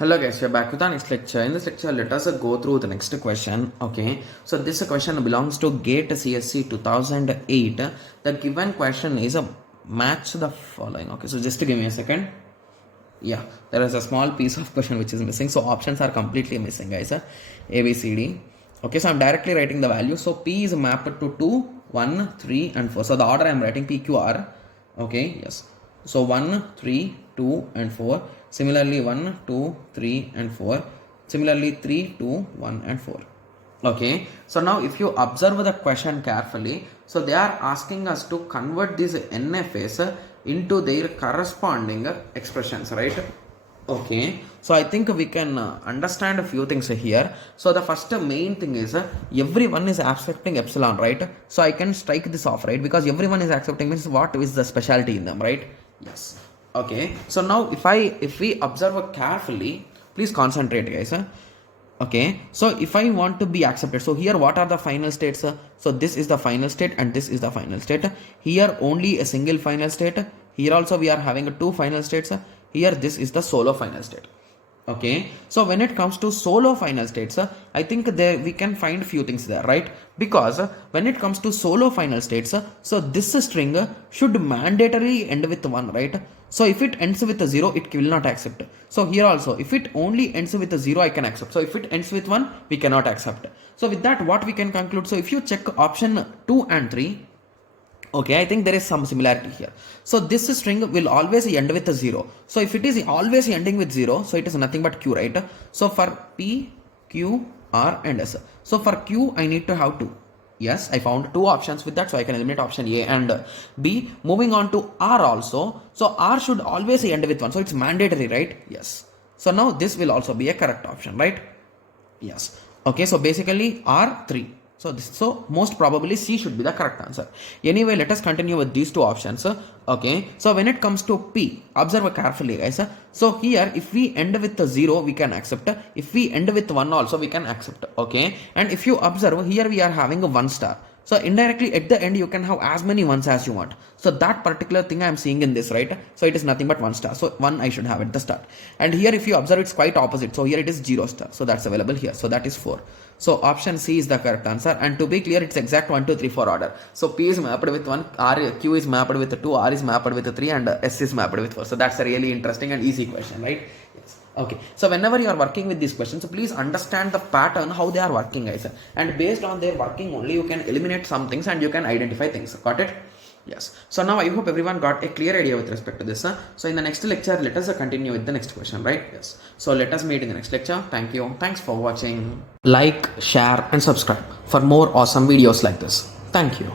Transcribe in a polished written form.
Hello guys, we're back with our next lecture. In this lecture, let us go through the next question. Okay, so this question belongs to GATE CSC 2008. The given question is match the following. Okay, so just give me a second. Yeah, there is a small piece of question which is missing. So options are completely missing, guys. A, B, C, D. Okay, so I'm directly writing the value. So P is mapped to 2, 1, 3, and 4. So the order I'm writing P, Q, R. Okay, yes. So 1, 3, 2, and 4. Similarly, 1, 2, 3, and 4. Similarly, 3, 2, 1, and 4. Okay, so now if you observe the question carefully, so they are asking us to convert these NFAs into their corresponding expressions, right? Okay, so I think we can understand a few things here. So the first main thing is everyone is accepting epsilon, right? So I can strike this off, right? Because everyone is accepting means what is the specialty in them, right? Yes. Okay, so now if we observe carefully, please concentrate, guys. Okay, so if I want to be accepted, so here what are the final states? So this is the final state and this is the final state. Here only a single final state. Here also we are having two final states. Here this is the solo final state. Okay, so when it comes to solo final states, I think there we can find few things there, right? Because when it comes to solo final states, so this string should mandatorily end with 1, right? So if it ends with a 0, it will not accept. So here also, if it only ends with a 0, I can accept. So if it ends with 1, we cannot accept. So with that, what we can conclude? So if you check option 2 and 3, okay, I think there is some similarity here. So this string will always end with a 0. So if it is always ending with 0, so it is nothing but Q, right? So for P, Q, R and S. So for Q, I need to have 2. Yes, I found two options with that, so I can eliminate option A and B. Moving on to R also. So R should always end with 1. So it's mandatory, right? Yes. So now this will also be a correct option, right? Yes. Okay, so basically R3. So most probably C should be the correct answer. Anyway, let us continue with these two options. Okay, so when it comes to P, observe carefully, guys. So here, if we end with a 0, we can accept. If we end with 1 also, we can accept. Okay, and if you observe, here we are having a 1 star. So indirectly at the end, you can have as many ones as you want. So that particular thing I am seeing in this, right? So it is nothing but 1 star. So 1 I should have at the start. And here if you observe, it's quite opposite. So here it is 0 star. So that's available here. So that is 4. So option C is the correct answer. And to be clear, it's exact 1, 2, 3, 4 order. So P is mapped with 1, Q is mapped with 2, R is mapped with 3, and S is mapped with 4. So that's a really interesting and easy question, right? Yes. Okay, so whenever you are working with these questions, please understand the pattern, how they are working, guys. And based on their working only, you can eliminate some things and you can identify things. Got it? Yes. So now I hope everyone got a clear idea with respect to this. So in the next lecture, let us continue with the next question, right? Yes. So let us meet in the next lecture. Thank you. Thanks for watching. Like, share and subscribe for more awesome videos like this. Thank you.